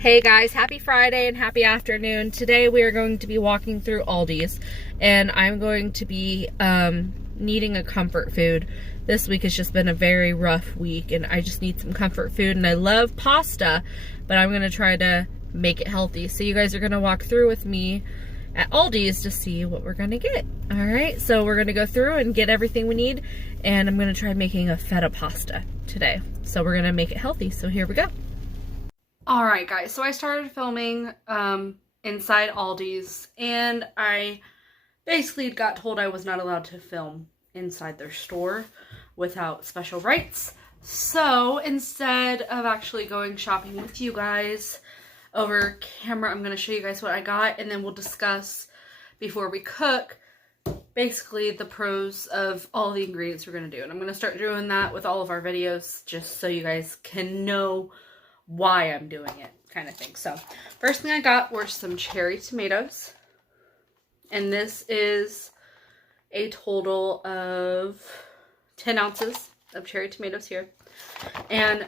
Hey guys, happy Friday and happy afternoon. Today we are going to be walking through Aldi's and I'm going to be needing a comfort food. This week has just been a very rough week and I just need some comfort food, and I love pasta, but I'm going to try to make it healthy. So you guys are going to walk through with me at Aldi's to see what we're going to get. Alright, so we're going to go through and get everything we need, and I'm going to try making a feta pasta today. So we're going to make it healthy, so here we go. Alright guys, so I started filming inside Aldi's, and I basically got told I was not allowed to film inside their store without special rights. So instead of actually going shopping with you guys over camera, I'm going to show you guys what I got, and then we'll discuss before we cook basically the pros of all the ingredients we're going to do. And I'm going to start doing that with all of our videos just so you guys can know why I'm doing it, kind of thing. So first thing I got were some cherry tomatoes, and this is a total of 10 ounces of cherry tomatoes here. And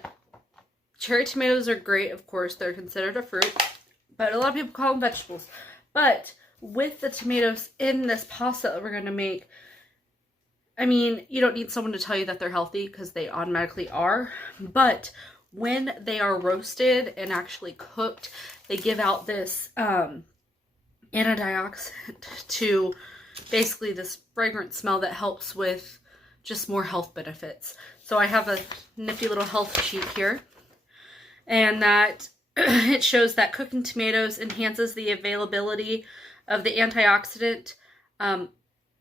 cherry tomatoes are great, of course, they're considered a fruit, but a lot of people call them vegetables. But with the tomatoes in this pasta that we're going to make, I mean, you don't need someone to tell you that they're healthy because they automatically are, but when they are roasted and actually cooked, they give out this antioxidant to basically this fragrant smell that helps with just more health benefits. So I have a nifty little health sheet here, and that it shows that cooking tomatoes enhances the availability of the antioxidant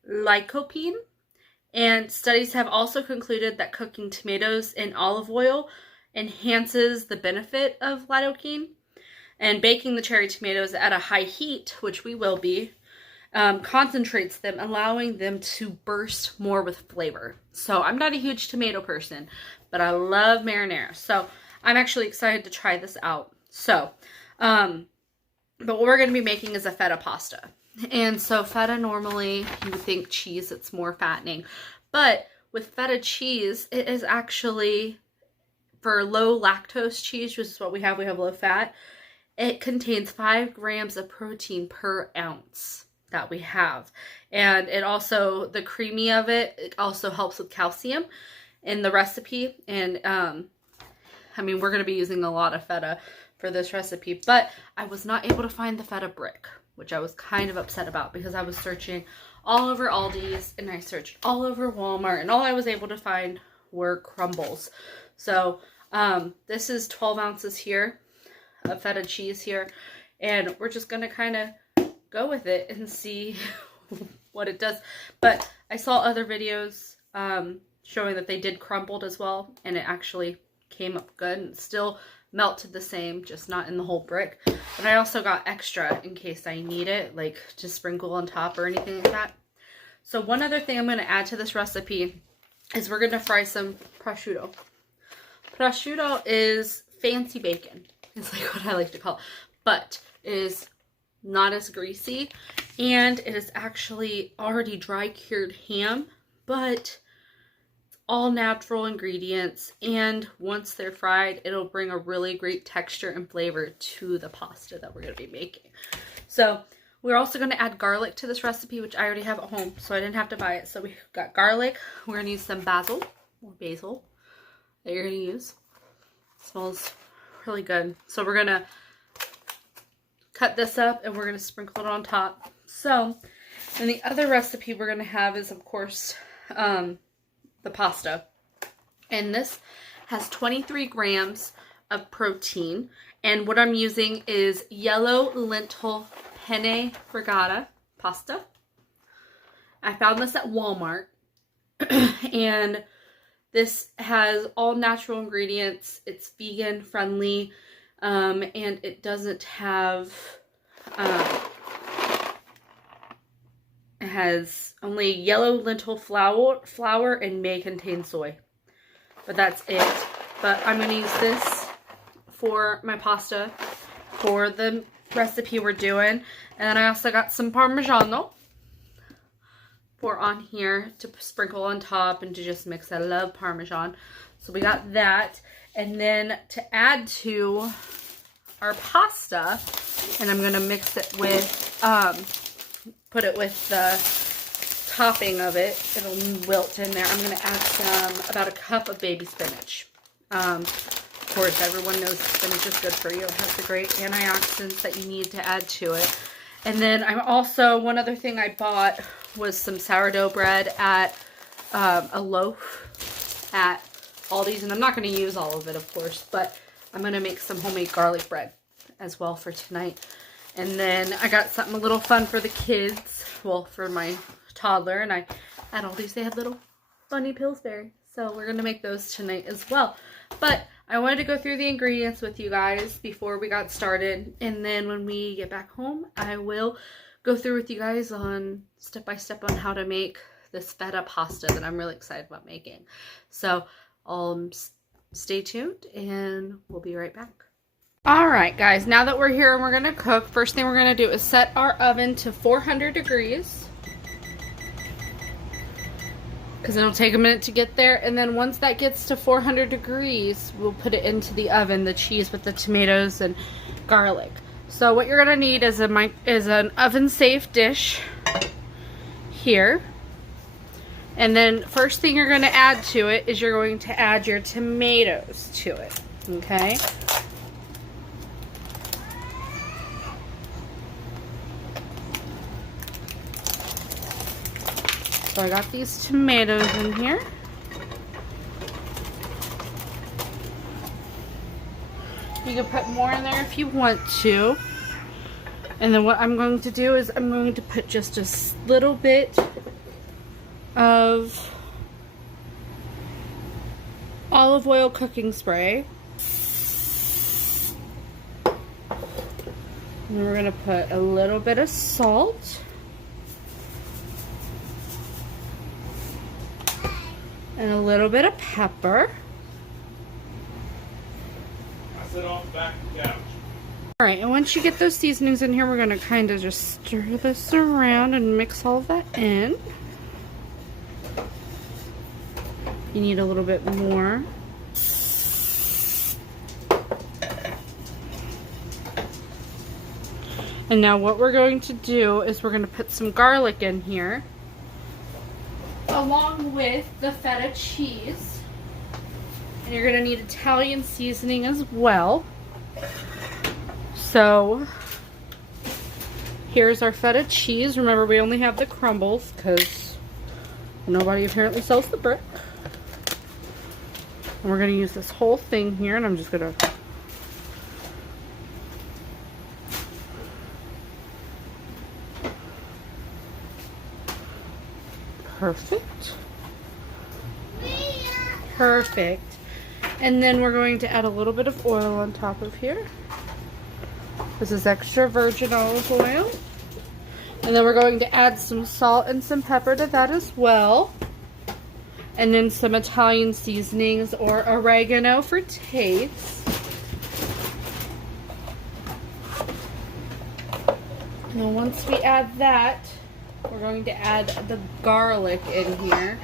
lycopene, and studies have also concluded that cooking tomatoes in olive oil enhances the benefit of lidocaine, and baking the cherry tomatoes at a high heat, which we will be, concentrates them, allowing them to burst more with flavor. So I'm not a huge tomato person, but I love marinara, so I'm actually excited to try this out. So but what we're going to be making is a feta pasta. And so feta, normally you would think cheese, it's more fattening, but with feta cheese, it is actually, for low lactose cheese, which is what we have low fat, it contains 5 grams of protein per ounce that we have. And it also, the creamy of it also helps with calcium in the recipe. And I mean, we're going to be using a lot of feta for this recipe, but I was not able to find the feta brick, which I was kind of upset about because I was searching all over Aldi's and I searched all over Walmart, and all I was able to find were crumbles. So this is 12 ounces here of feta cheese here, and we're just going to kind of go with it and see what it does. But I saw other videos showing that they did crumbled as well, and it actually came up good and still melted the same, just not in the whole brick. But I also got extra in case I need it, like to sprinkle on top or anything like that. So one other thing I'm going to add to this recipe is we're going to fry some prosciutto. Prosciutto is fancy bacon, is like what I like to call it, but it is not as greasy, and it is actually already dry cured ham, but it's all natural ingredients, and once they're fried, it'll bring a really great texture and flavor to the pasta that we're going to be making. So we're also going to add garlic to this recipe, which I already have at home, so I didn't have to buy it. So we got garlic. We're going to use some basil that you're going to use. It smells really good. So we're going to cut this up and we're going to sprinkle it on top. So, and the other recipe we're going to have is, of course, the pasta. And this has 23 grams of protein. And what I'm using is yellow lentil penne rigata pasta. I found this at Walmart. And this has all natural ingredients. It's vegan friendly, and it doesn't have, it has only yellow lentil flour and may contain soy. But that's it. But I'm going to use this for my pasta for the recipe we're doing. And then I also got some Parmigiano pour on here to sprinkle on top and to just mix. I love Parmesan. So we got that. And then to add to our pasta, and I'm going to mix it with, put it with the topping of it. It'll wilt in there. I'm going to add about a cup of baby spinach. Of course, everyone knows spinach is good for you. It has the great antioxidants that you need to add to it. And then I'm also, one other thing I bought was some sourdough bread at a loaf at Aldi's. And I'm not going to use all of it, of course, but I'm going to make some homemade garlic bread as well for tonight. And then I got something a little fun for the kids. Well, for my toddler. And at Aldi's, they had little bunny Pillsbury. So we're going to make those tonight as well. But I wanted to go through the ingredients with you guys before we got started. And then when we get back home, I will go through with you guys on step by step on how to make this feta pasta that I'm really excited about making. So stay tuned and we'll be right back. Alright guys, now that we're here and we're going to cook, first thing we're going to do is set our oven to 400 degrees. Because it'll take a minute to get there. And then once that gets to 400 degrees, we'll put it into the oven, the cheese with the tomatoes and garlic. So what you're going to need is an oven-safe dish here. And then first thing you're going to add to it is you're going to add your tomatoes to it. Okay? So I got these tomatoes in here. You can put more in there if you want to. And then what I'm going to do is I'm going to put just a little bit of olive oil cooking spray. And we're going to put a little bit of salt. And a little bit of pepper. I sit on the back of the couch. Alright, and once you get those seasonings in here, we're going to kind of just stir this around and mix all of that in. You need a little bit more. And now what we're going to do is we're going to put some garlic in here, along with the feta cheese. And you're going to need Italian seasoning as well. So here's our feta cheese. Remember, we only have the crumbles because nobody apparently sells the brick. And we're going to use this whole thing here, and I'm just going to perfect. Perfect. And then we're going to add a little bit of oil on top of here. This is extra virgin olive oil. And then we're going to add some salt and some pepper to that as well. And then some Italian seasonings or oregano for taste. And then once we add that, we're going to add the garlic in here.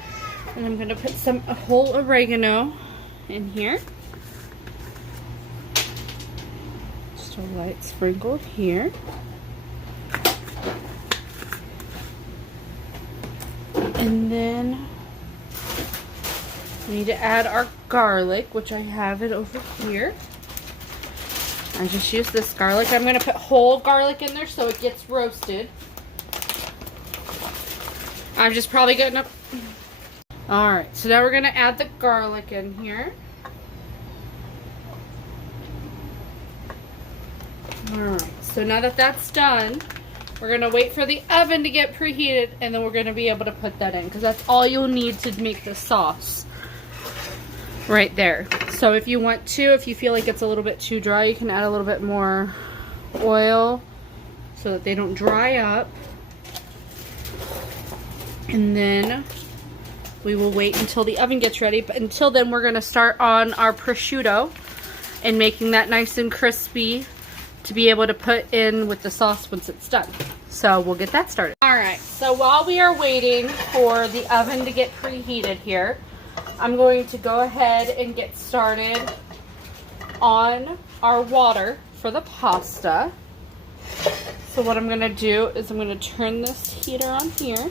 And I'm going to put some whole oregano in here. Just a light sprinkle here. And then we need to add our garlic, which I have it over here. I just use this garlic. I'm going to put whole garlic in there so it gets roasted. I'm just probably getting up. Alright, so now we're going to add the garlic in here. Alright, so now that that's done, we're going to wait for the oven to get preheated, and then we're going to be able to put that in, because that's all you'll need to make the sauce. Right there. So if you want to, if you feel like it's a little bit too dry, you can add a little bit more oil so that they don't dry up. And then we will wait until the oven gets ready. But until then, we're going to start on our prosciutto and making that nice and crispy to be able to put in with the sauce once it's done. So we'll get that started. Alright, so while we are waiting for the oven to get preheated here, I'm going to go ahead and get started on our water for the pasta. So what I'm going to do is I'm going to turn this heater on here.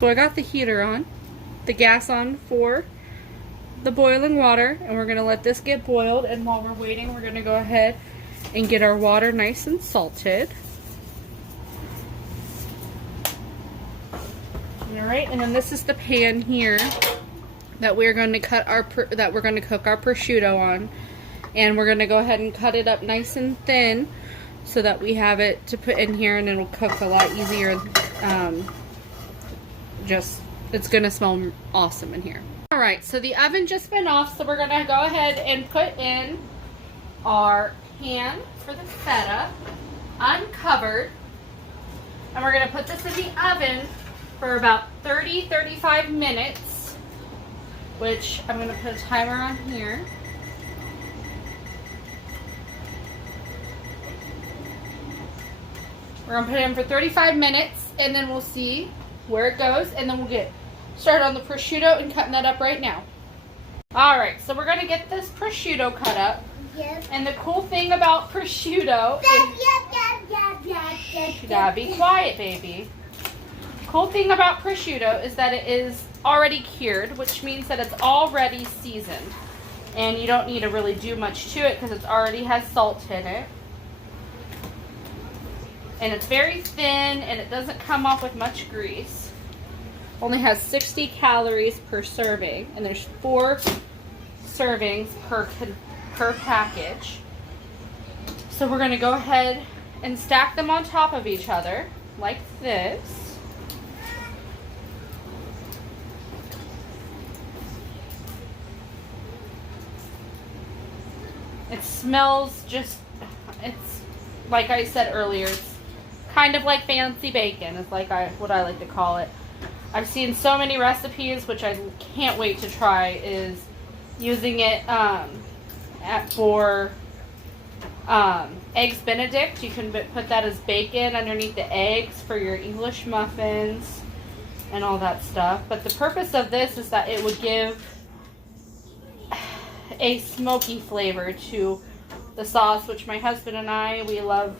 So I got the heater on, the gas on for the boiling water, and we're going to let this get boiled, and while we're waiting we're going to go ahead and get our water nice and salted. Alright, and then this is the pan here that we're going to cook our prosciutto on, and we're going to go ahead and cut it up nice and thin so that we have it to put in here, and it'll cook a lot easier. It's gonna smell awesome in here. Alright, so the oven just went off, so we're gonna go ahead and put in our pan for the feta, uncovered, and we're gonna put this in the oven for about 30-35 minutes, which I'm gonna put a timer on here. We're gonna put it in for 35 minutes, and then we'll see where it goes, and then we'll get started on the prosciutto and cutting that up right now. Alright, so we're going to get this prosciutto cut up. Yep. And the cool thing about prosciutto is... You gotta be quiet, baby. Cool thing about prosciutto is that it is already cured, which means that it's already seasoned. And you don't need to really do much to it because it already has salt in it. And it's very thin, and it doesn't come off with much grease. Only has 60 calories per serving, and there's 4 servings per package. So we're going to go ahead and stack them on top of each other like this. It smells just, it's like I said earlier, it's kind of like fancy bacon is like what I like to call it. I've seen so many recipes, which I can't wait to try, is using it for eggs Benedict. You can put that as bacon underneath the eggs for your English muffins and all that stuff. But the purpose of this is that it would give a smoky flavor to the sauce, which my husband and I, we love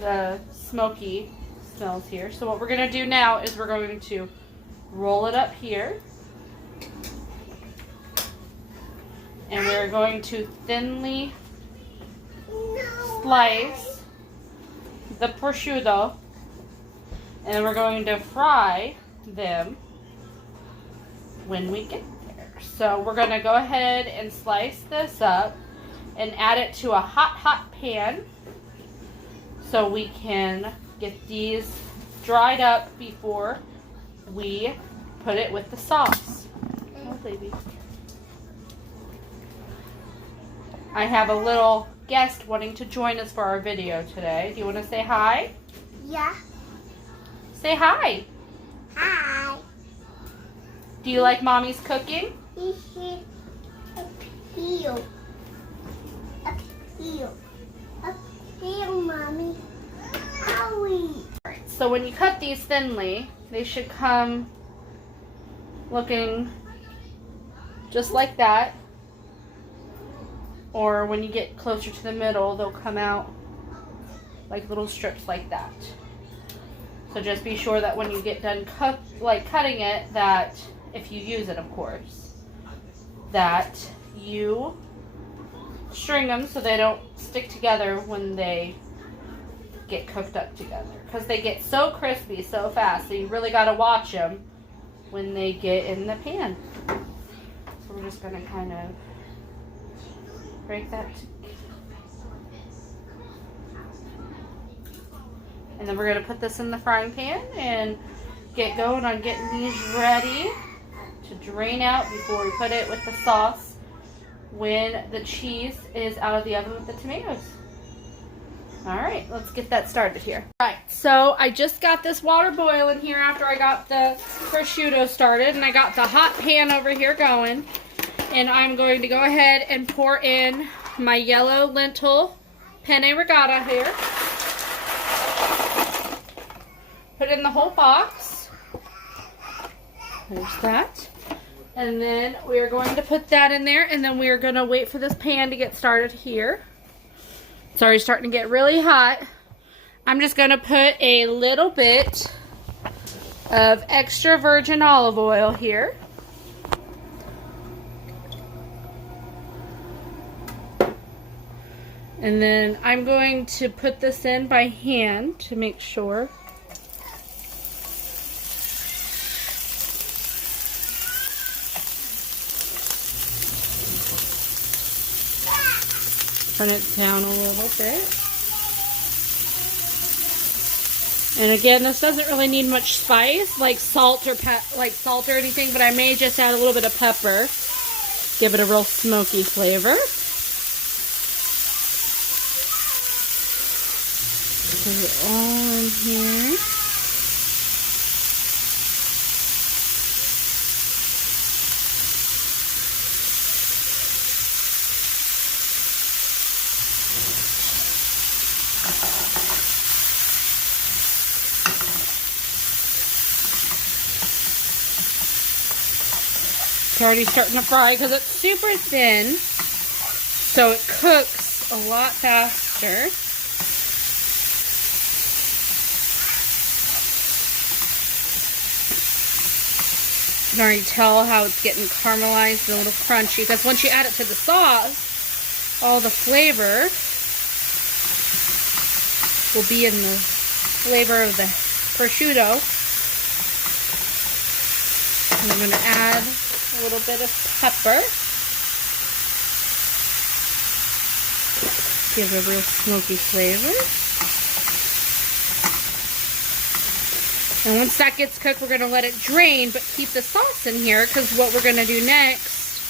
the smoky smells here. So what we're going to do now is we're going to roll it up here, and we're going to thinly slice the prosciutto, and we're going to fry them when we get there. So we're going to go ahead and slice this up and add it to a hot pan so we can get these dried up before we put it with the sauce. Oh, baby. I have a little guest wanting to join us for our video today. Do you want to say hi? Yeah. Say hi. Hi. Do you like Mommy's cooking? Appeal. Appeal. Appeal, Mommy. Owie. Alright, so when you cut these thinly, they should come looking just like that. Or when you get closer to the middle, they'll come out like little strips like that. So just be sure that when you get done cutting it, that if you use it, of course, that you string them so they don't stick together when they get cooked up together, because they get so crispy so fast, so you really got to watch them when they get in the pan. So we're just going to kind of break that, and then we're going to put this in the frying pan and get going on getting these ready to drain out before we put it with the sauce when the cheese is out of the oven with the tomatoes. Alright, let's get that started here. Alright, so I just got this water boiling here after I got the prosciutto started, and I got the hot pan over here going, and I'm going to go ahead and pour in my yellow lentil penne regatta here. put it in the whole box. There's that. And then we are going to put that in there, and then we are going to wait for this pan to get started here. It's already starting to get really hot. I'm just going to put a little bit of extra virgin olive oil here. And then I'm going to put this in by hand to make sure. Turn it down a little bit. And again, this doesn't really need much spice, like salt or anything, but I may just add a little bit of pepper. Give it a real smoky flavor. Put it all in here. It's already starting to fry because it's super thin, so it cooks a lot faster. You can already tell how it's getting caramelized and a little crunchy, because once you add it to the sauce, all the flavor will be in the flavor of the prosciutto. And I'm going to add a little bit of pepper. Give a real smoky flavor. And once that gets cooked, we're going to let it drain, but keep the sauce in here, because what we're going to do next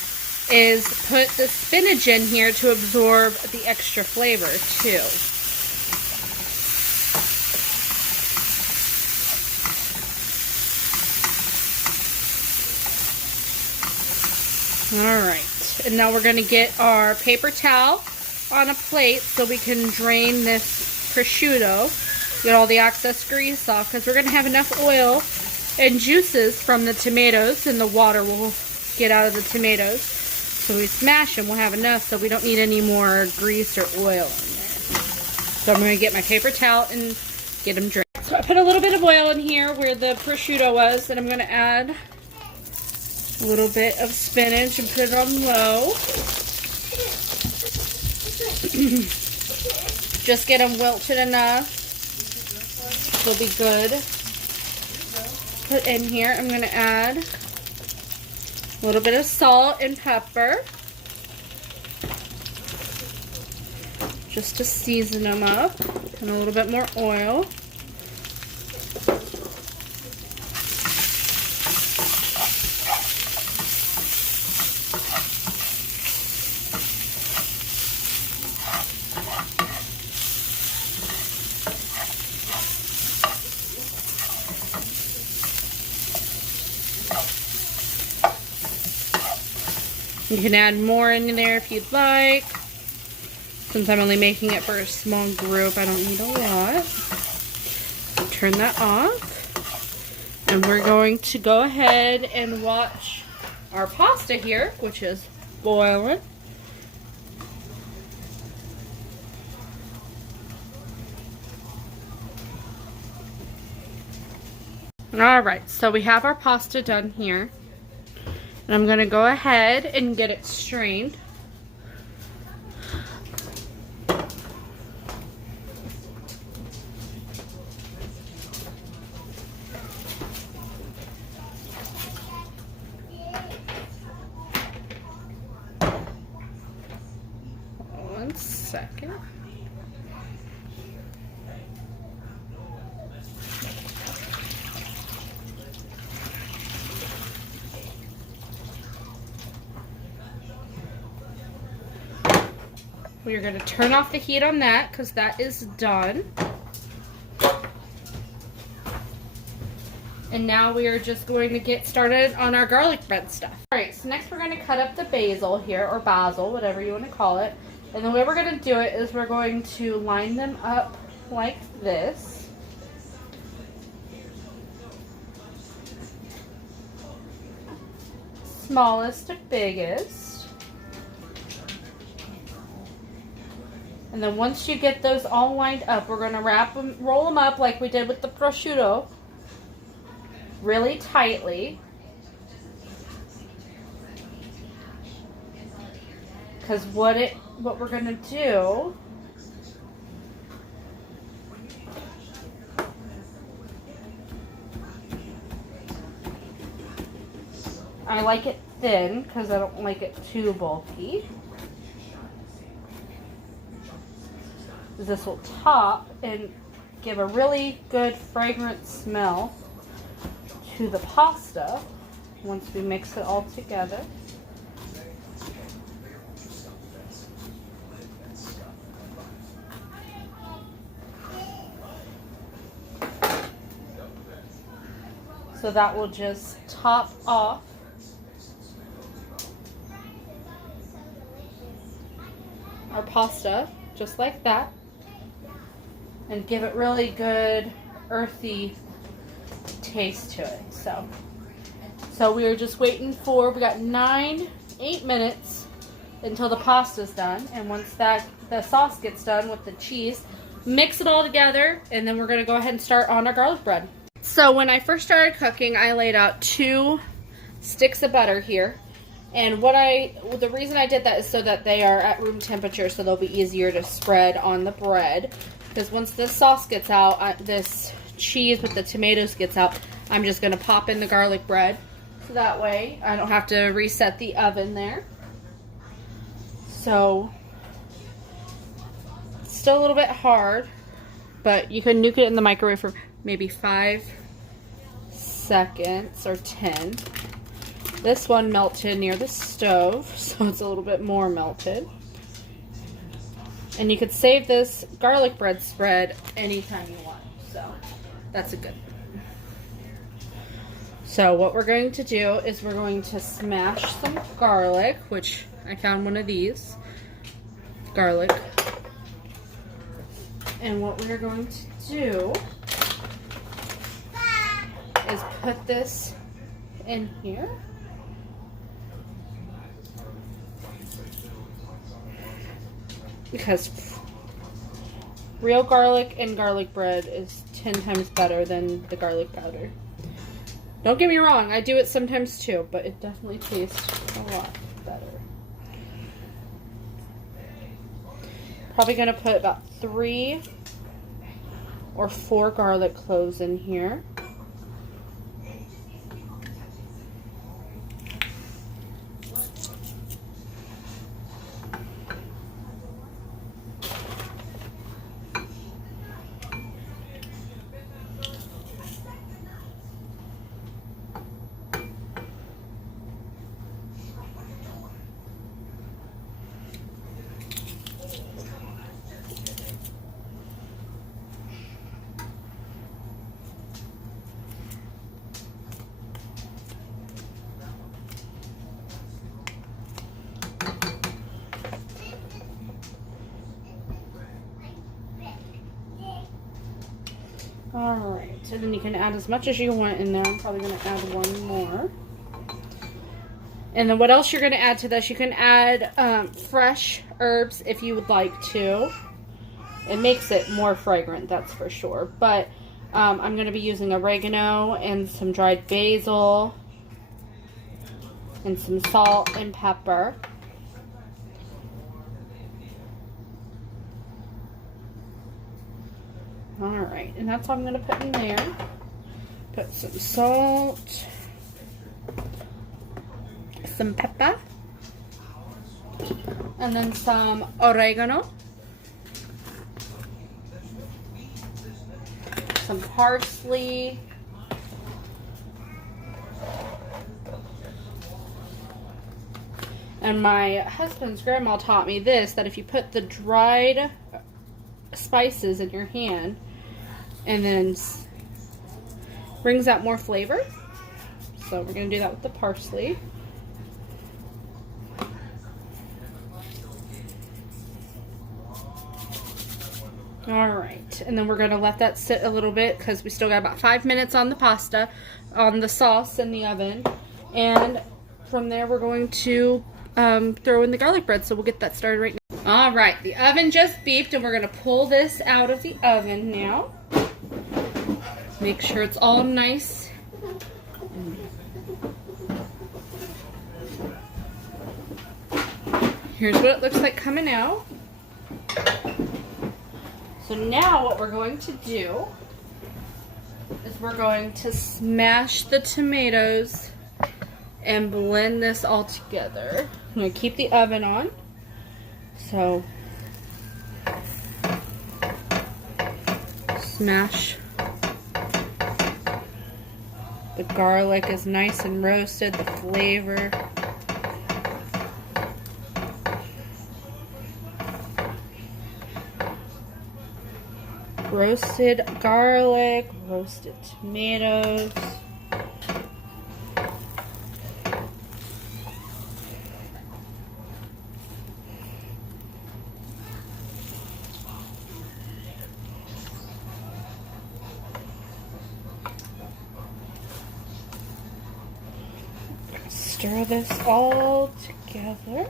is put the spinach in here to absorb the extra flavor too. Alright, and now we're going to get our paper towel on a plate so we can drain this prosciutto, get all the excess grease off, because we're going to have enough oil and juices from the tomatoes, and the water will get out of the tomatoes. So we smash them, we'll have enough, so we don't need any more grease or oil in there. So I'm going to get my paper towel and get them drained. So I put a little bit of oil in here where the prosciutto was, and I'm going to add a little bit of spinach and put it on low. Just get them wilted enough. Will be good. Put in here, I'm going to add a little bit of salt and pepper, just to season them up, and a little bit more oil. You can add more in there if you'd like. Since I'm only making it for a small group, I don't need a lot. Turn that off. And we're going to go ahead and watch our pasta here, which is boiling. Alright, so we have our pasta done here. And I'm going to go ahead and get it strained. One second. We're going to turn off the heat on that because that is done. And now we are just going to get started on our garlic bread stuff. Alright, so next we're going to cut up the basil here, or basil, whatever you want to call it. And the way we're going to do it is we're going to line them up like this. smallest to biggest. And then once you get those all lined up, we're going to wrap them, roll them up like we did with the prosciutto, really tightly. Because what we're going to do I like it thin because I don't like it too bulky. This will top and give a really good fragrant smell to the pasta once we mix it all together. So that will just top off our pasta, just like that, and give it really good earthy taste to it. So we are just waiting for, we got 8 minutes until the pasta's done, and once the sauce gets done with the cheese, mix it all together, and then we're going to go ahead and start on our garlic bread. So when I first started cooking, I laid out 2 sticks of butter here. And the reason I did that is so that they are at room temperature, so they'll be easier to spread on the bread. Because once this sauce gets out, this cheese with the tomatoes gets out, I'm just going to pop in the garlic bread. So that way I don't have to reset the oven there. So, it's still a little bit hard, but you can nuke it in the microwave for maybe 5 seconds or 10. This one melted near the stove, so it's a little bit more melted. And you could save this garlic bread spread anytime you want, so that's a good one. So what we're going to do is we're going to smash some garlic, which I found one of these, garlic. And what we're going to do is put this in here. Because real garlic and garlic bread is 10 times better than the garlic powder. Don't get me wrong, I do it sometimes too, but it definitely tastes a lot better. Probably going to put about 3 or 4 garlic cloves in here. Alright, so then you can add as much as you want in there. I'm probably going to add 1 more. And then what else you're going to add to this? You can add fresh herbs if you would like to. It makes it more fragrant, that's for sure. But I'm going to be using oregano and some dried basil and some salt and pepper. Alright, and that's what I'm going to put in there. Put some salt, some pepper, and then some oregano, some parsley, and my husband's grandma taught me this, that if you put the dried spices in your hand, and then brings out more flavor. So we're going to do that with the parsley. Alright, and then we're going to let that sit a little bit because we still got about 5 minutes on the pasta, on the sauce in the oven. And from there we're going to throw in the garlic bread, so we'll get that started right now. All right, the oven just beeped and we're gonna pull this out of the oven now. Make sure it's all nice. Here's what it looks like coming out. So now what we're going to do is we're going to smash the tomatoes and blend this all together. I'm going to keep the oven on. So smash. The garlic is nice and roasted, the flavor. Roasted garlic, roasted tomatoes. Stir this all together.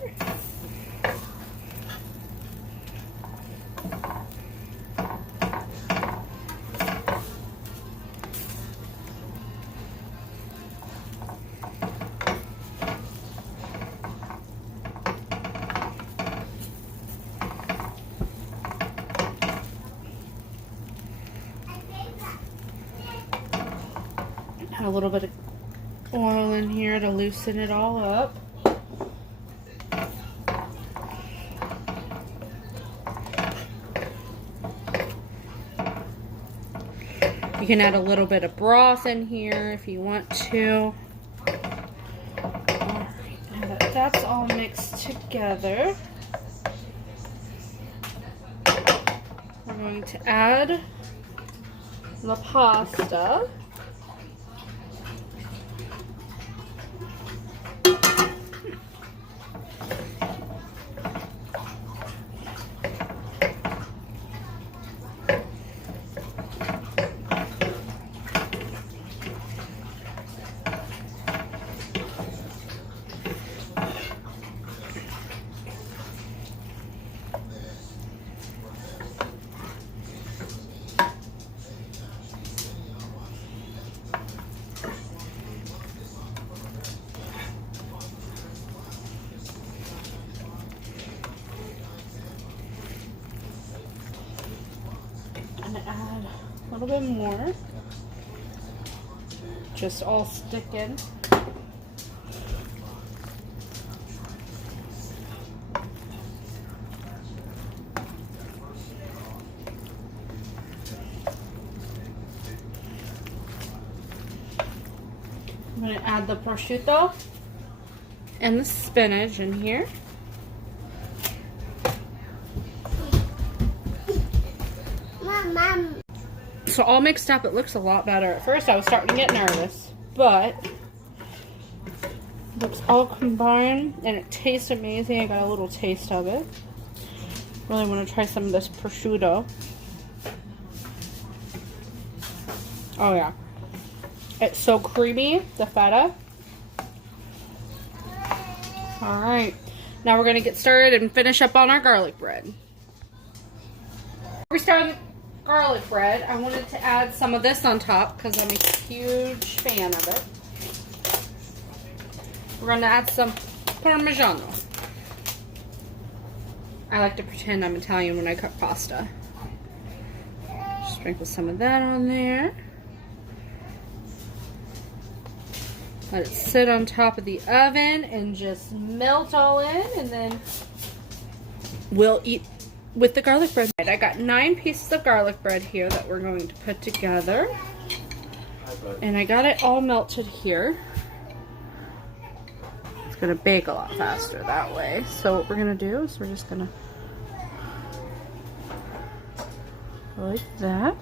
Add a little bit of oil in here to loosen it all up. You can add a little bit of broth in here if you want to. Alright, now that that's all mixed together, we're going to add the pasta. I'm gonna add a little bit more, just all sticking. I'm gonna add the prosciutto and the spinach in here. Mom. So all mixed up, it looks a lot better. At first I was starting to get nervous, but it looks all combined and it tastes amazing. I got a little taste of it. Really want to try some of this prosciutto. Oh yeah. It's so creamy, the feta. Alright, now we're going to get started and finish up on our garlic bread. Before we start on the garlic bread, I wanted to add some of this on top because I'm a huge fan of it. We're going to add some Parmigiano. I like to pretend I'm Italian when I cook pasta. Sprinkle some of that on there. Let it sit on top of the oven and just melt all in, and then we'll eat with the garlic bread. I got 9 pieces of garlic bread here that we're going to put together. And I got it all melted here. It's going to bake a lot faster that way. So what we're going to do is we're just going to like that.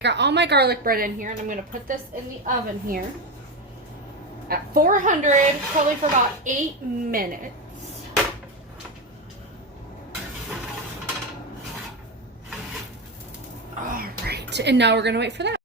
Got all my garlic bread in here, and I'm going to put this in the oven here at 400, probably for about 8 minutes. All right, and now we're going to wait for that.